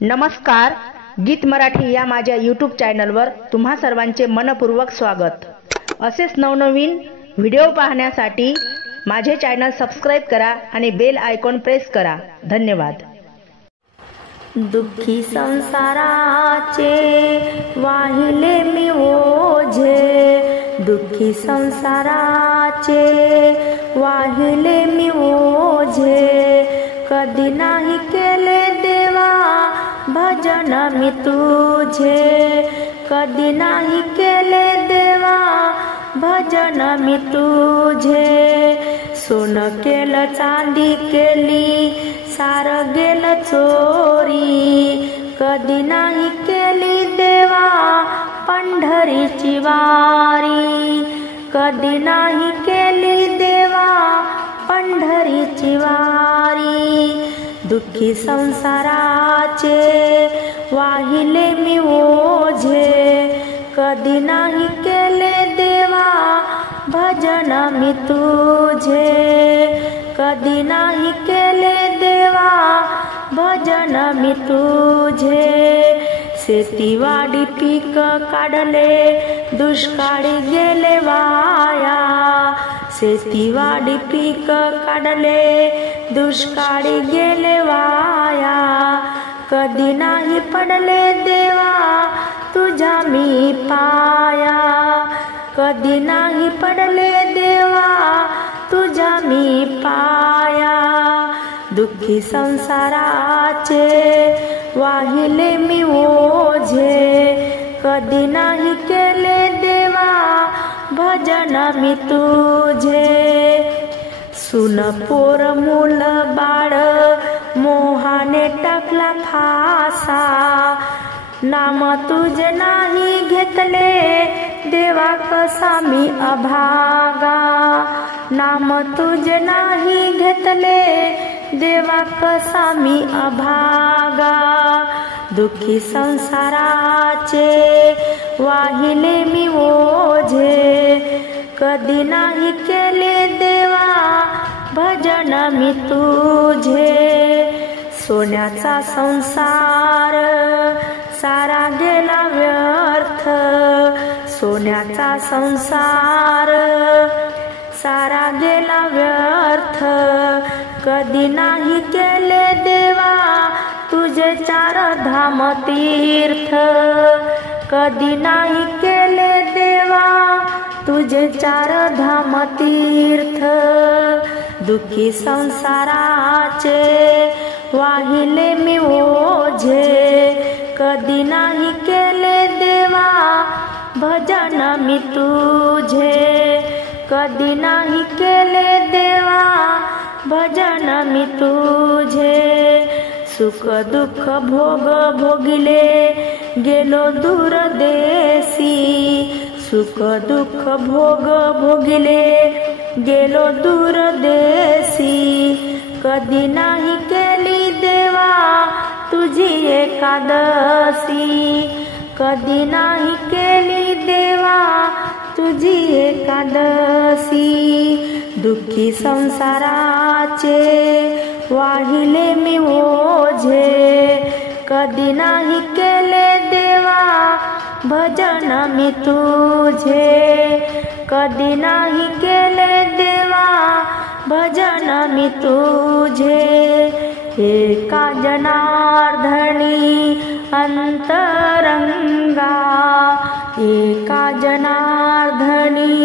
नमस्कार, गीत मराठी या माझ्या यूट्यूब चॅनलवर तुम्हा सर्वांचे मनपूर्वक स्वागत। असेच नवनवीन व्हिडिओ पाहण्यासाठी माझे चॅनल सबस्क्राइब करा आणि बेल आयकॉन प्रेस करा। धन्यवाद। दुःखी संसाराचे वाहिले मी ओझे, दुःखी संसाराचे वाहिले मी ओझे, कधी नाही केले देवा भजन मी तुझे, कधी नाही केले देवा भजन मी तुझे। सोनं केलं चांदी केली सार गेलं चोरी, कधी नाही केली देवा पंढरीची वारी, कधी नाही केली देवा पंढरीची वारी। दुःखी संसाराचे वाहिले मी ओझे, कधी नाही केले देवा भजन मी तुझे, कधी नाही केले देवा भजन मी तुझे। शेतीवाडी पीक काढले दुष्काळी गेले वाया, शेतीवाडी पीक काढले दुष्काळी गेले वाया, कधी नाही पडले देवा तुझ्या मी पाया, कधी नाही पडले देवा तुझ्या मी पाया। दुःखी संसाराचे वाहिले मी ओझे, कधी नाही केले देवा भजन मी तुझे। सुन पोर मूल बाळ मोहाने टाकला फासा, नाम तुझे नाही घेतले देवा कसा मी अभागा, नाम तुझे नाही घेतले देवा कसा मी अभागा। दुःखी संसाराचे वाहिले मी ओझे, कधी नाही केले देवा भजन मी तुझे। सोन्याचा संसार सारा गेला व्यर्थ, सोन्याचा संसार सारा गेला व्यर्थ, कधी नाही केले देवा तुझे चार धाम तीर्थ, कधी नाही केले देवा तुझे चार धाम तीर्थ। दुःखी संसाराचे वाहिले मी ओझे, कधी नाही केले देवा भजन मी तुझे, कधी नाही केले देवा भजन मी तुझे। सुख दुःख भोग भोगिले गेलो दूर देशी, सुख दुःख भोग भोगिले गेलो दूर देशी, कधी नाही केली देवा तुझी एकादशी, कधी नाही केली देवा तुझी एकादशी। दुःखी संसाराचे वाहिले मी ओझे, कधी नाही केले देवा भजन मी तुझे, कधी नाही केले देवा भजन मी तुझे। एका जनार्दनी अंतरंगा, एका जनार्दनी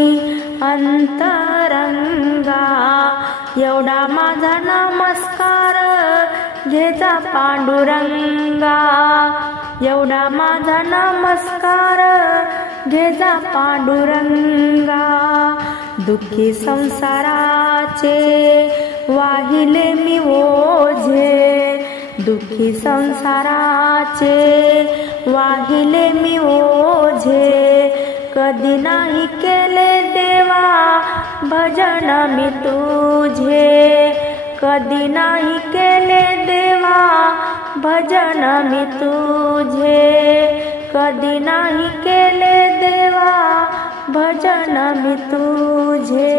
अंतरंगा, एवढा माझा नमस्कार घेजा पांडुरंगा, एवढा माझा नमस्कार घेजा पांडुरंगा। दुःखी संसाराचे वाहिले मी ओझे, दुःखी संसाराचे वाहिले मी ओझे, कधी नाही केले देवा भजन मी तुझे, कधी नाही केले देवा भजन मी तुझे, कधी नाही केले देवा भजन मी तुझे।